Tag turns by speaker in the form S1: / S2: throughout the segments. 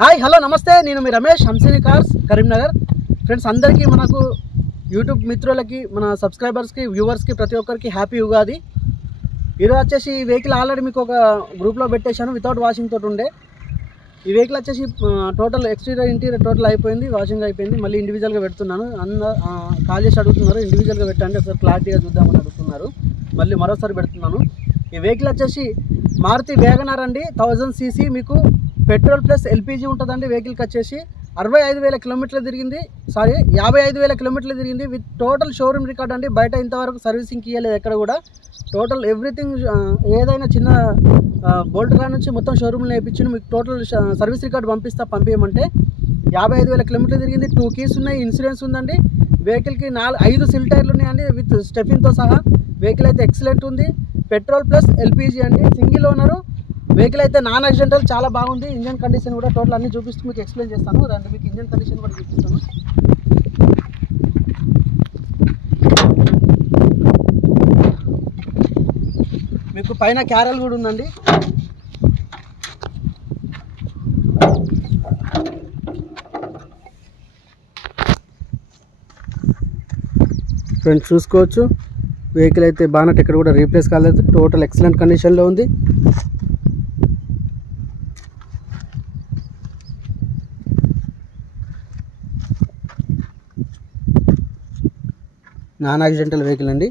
S1: Hi hello నమస్తే. నేను మీ రమేష్ హంసిని కార్స్ కరీంనగర్ ఫ్రెండ్స్ అందరికీ మనకు యూట్యూబ్ మిత్రులకి మన సబ్స్క్రైబర్స్కి వ్యూవర్స్కి ప్రతి ఒక్కరికి హ్యాపీ ఉగాది. ఈరోజు వచ్చేసి ఈ వెహికల్ ఆల్రెడీ మీకు ఒక గ్రూప్లో పెట్టేశాను వితౌట్ వాషింగ్ తోటి ఉండే. ఈ వెహికల్ వచ్చేసి టోటల్ ఎక్స్టీరియర్ ఇంటీరియర్ టోటల్ అయిపోయింది వాషింగ్ అయిపోయింది. మళ్ళీ ఇండివిజువల్గా పెడుతున్నాను. అంద కాల్ చేసి అడుగుతున్నారు ఇండివిజువల్గా పెట్టండి ఒకసారి క్లారిటీగా చూద్దామని అడుగుతున్నారు. మళ్ళీ మరోసారి పెడుతున్నాను. ఈ వెహికల్ వచ్చేసి మారుతి వేగనార్ అండి థౌజండ్ సీసీ మీకు పెట్రోల్ ప్లస్ ఎల్పిజి ఉంటుందండి వెహికల్కి వచ్చేసి అరవై ఐదు వేల కిలోమీటర్లు తిరిగింది. సారీ యాభై ఐదు వేల కిలోమీటర్లు తిరిగింది. విత్ టోటల్ షోరూమ్ రికార్డ్ అండి. బయట ఇంతవరకు సర్వీసింగ్ ఇవ్వలేదు ఎక్కడ కూడా. టోటల్ ఎవ్రీథింగ్ ఏదైనా చిన్న బోల్ట్ కా నుంచి మొత్తం షోరూమ్లో వేయించి మీకు టోటల్ సర్వీస్ రికార్డ్ పంపిస్తా పంపించమంటే యాభై ఐదు వేల కిలోమీటర్లు తిరిగింది. టూ కీస్ ఉన్నాయి ఇన్సూరెన్స్ ఉందండి. వెహికల్కి నాలుగు ఐదు సిల్ టైర్లు ఉన్నాయండి. విత్ స్టెఫిన్తో సహా. వెహికల్ అయితే ఎక్సలెంట్ ఉంది. పెట్రోల్ ప్లస్ ఎల్పిజి అండి. Single owner. వెహికల్ అయితే నాన్ యాక్సిడెంటల్ చాలా బాగుంది. ఇంజన్ కండిషన్ కూడా టోటల్ అన్ని చూపిస్తూ మీకు ఎక్స్ప్లెయిన్ చేస్తాను. రండి మీకు ఇంజన్ కండిషన్ కూడా చూపిస్తాను. మీకు పైన క్యారల్ కూడా ఉందండి. ఫ్రెండ్స్ చూసుకోవచ్చు. వెహికల్ అయితే బాగా ఎక్కడ కూడా రీప్లేస్ కాలేదు. టోటల్ ఎక్సలెంట్ కండిషన్లో ఉంది. నాన్ యాక్సిడెంటల్ వెహికల్ అండి.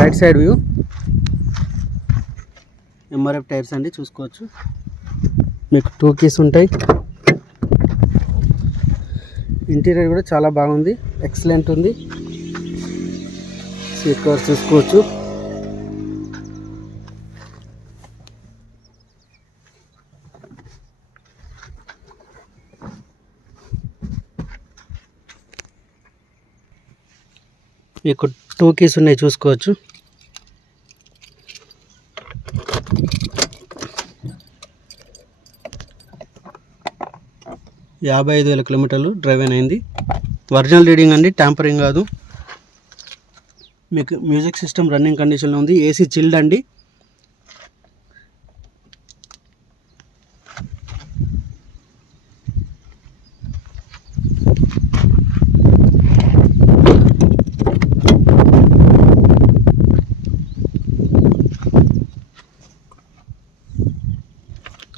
S1: Right side view MRF tyres అండి చూసుకోవచ్చు. మీకు టూ కీస్ ఉంటాయి. ఇంటీరియర్ కూడా చాలా బాగుంది. ఎక్సలెంట్ ఉంది. సీట్ కవర్స్ చూసుకోవచ్చు. మీకు టూ కీస్ ఉన్నాయి చూసుకోవచ్చు. యాభై ఐదు వేల కిలోమీటర్లు డ్రైవ్ అయింది. ఒరిజినల్ రీడింగ్ అండి ట్యాంపరింగ్ కాదు. మీకు మ్యూజిక్ సిస్టమ్ రన్నింగ్ కండిషన్లో ఉంది. ఏసీ చిల్డ్ అండి.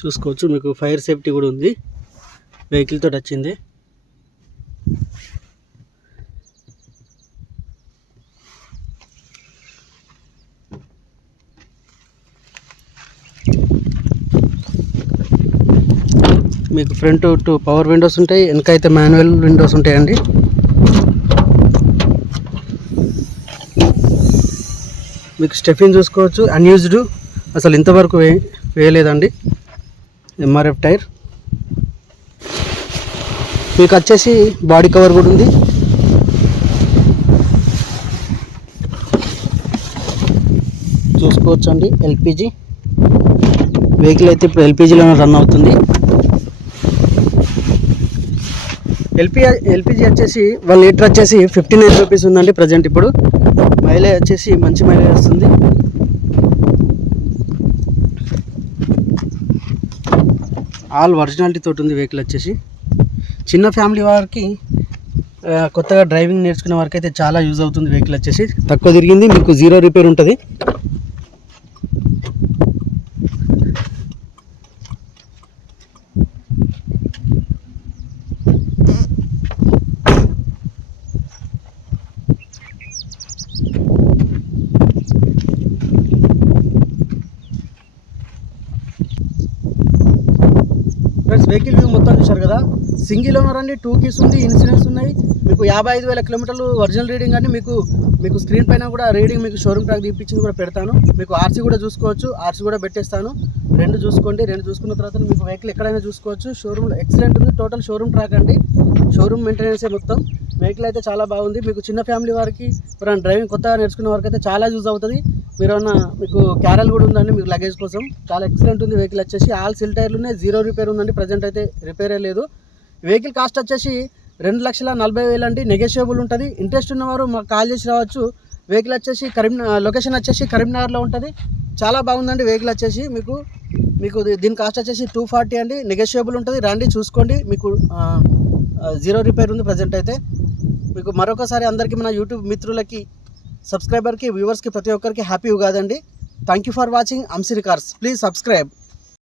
S1: చూసుకోవచ్చు. మీకు ఫైర్ సేఫ్టీ కూడా ఉంది. వెహికల్తో వచ్చింది. మీకు ఫ్రంట్ టూ పవర్ విండోస్ ఉంటాయి. వెనక అయితే మాన్యువల్ విండోస్ ఉంటాయండి. మీకు స్టెఫిన్ చూసుకోవచ్చు. అన్యూజ్డ్ అసలు ఇంతవరకు వే వేయలేదండి. MRF tyre. మీకు వచ్చేసి బాడీ కవర్ కూడా ఉంది. చూసుకోవచ్చు అండి ఎల్పిజి. వెహికల్ అయితే ఇప్పుడు ఎల్పిజిలోనే రన్ అవుతుంది. ఎల్పి ఎల్పిజి వచ్చేసి వన్ లీటర్ వచ్చేసి ఫిఫ్టీ నైన్ రూపీస్ ఉందండి ప్రజెంట్ ఇప్పుడు. మైలేజ్ వచ్చేసి మంచి మైలేజ్ వస్తుంది. ఆల్ ఒరిజినాలిటీ తోటి ఉంది వెహికల్ వచ్చేసి. చిన్న ఫ్యామిలీ వారికి కొత్తగా డ్రైవింగ్ నేర్చుకునే వారికి అయితే చాలా యూజ్ అవుతుంది వెహికల్ వచ్చేసి. తక్కువ తిరిగింది మీకు జీరో రిపేర్ ఉంటుంది. ఫ్రెండ్స్ వెహికల్ వ్యూ మొత్తం చూశారు కదా? సింగిల్ ఓనర్ అండి టూ కీస్ ఉంది ఇన్సూరెన్స్ ఉన్నాయి. మీకు యాభై ఐదు వేల కిలోమీటర్లు ఒరిజినల్ రీడింగ్ అండి. మీకు మీకు స్క్రీన్ పైన కూడా రీడింగ్ మీకు షోరూమ్ ట్రాక్ తీపించింది కూడా పెడతాను. మీకు ఆర్సీ కూడా చూసుకోవచ్చు ఆర్సీ కూడా పెట్టేస్తాను. రెండు చూసుకోండి రెండు చూసుకున్న తర్వాత మీకు వెహికల్ ఎక్కడైనా చూసుకోవచ్చు. షోరూమ్ ఎక్సలెంట్ ఉంది టోటల్ షోరూమ్ ట్రాక్ అండి. షోరూమ్ మెయింటెనెన్సే మొత్తం. వెహికల్ అయితే చాలా బాగుంది. మీకు చిన్న ఫ్యామిలీ వారికి ఎవరైనా డ్రైవింగ్ కొత్తగా నేర్చుకునే వారికి అయితే చాలా యూజ్ అవుతుంది. మీరు ఏమన్నా మీకు క్యారల్ కూడా ఉందండి మీకు లగేజ్ కోసం? చాలా ఎక్సలెంట్ ఉంది వెహికల్ వచ్చేసి. ఆల్ సిల్ టైర్లు ఉన్నాయి. జీరో రిపేర్ ఉందండి. ప్రజెంట్ అయితే రిపేరే లేదు. వెహికల్ కాస్ట్ వచ్చేసి రెండు లక్షల నలభై వేలు అండి. నెగోషియబుల్ ఉంటుంది. ఇంట్రెస్ట్ ఉన్నవారు మాకు కాల్ చేసి రావచ్చు. వెహికల్ వచ్చేసి కరీం లొకేషన్ వచ్చేసి కరీంనగర్లో ఉంటుంది. చాలా బాగుందండి వెహికల్ వచ్చేసి. మీకు మీకు దీని కాస్ట్ వచ్చేసి టూ ఫార్టీ అండి. నెగోషియబుల్ ఉంటుంది. రండి చూసుకోండి. మీకు జీరో రిపేర్ ఉంది ప్రజెంట్ అయితే. మీకు మరొకసారి అందరికీ మన యూట్యూబ్ మిత్రులకి సబ్స్క్రైబర్కి వ్యూవర్స్కి ప్రతి ఒక్కరికి హ్యాపీ ఉగాదండి. థ్యాంక్ యూ ఫర్ వాచింగ్ అంసిరి కార్స్ ప్లీజ్ సబ్స్క్రైబ్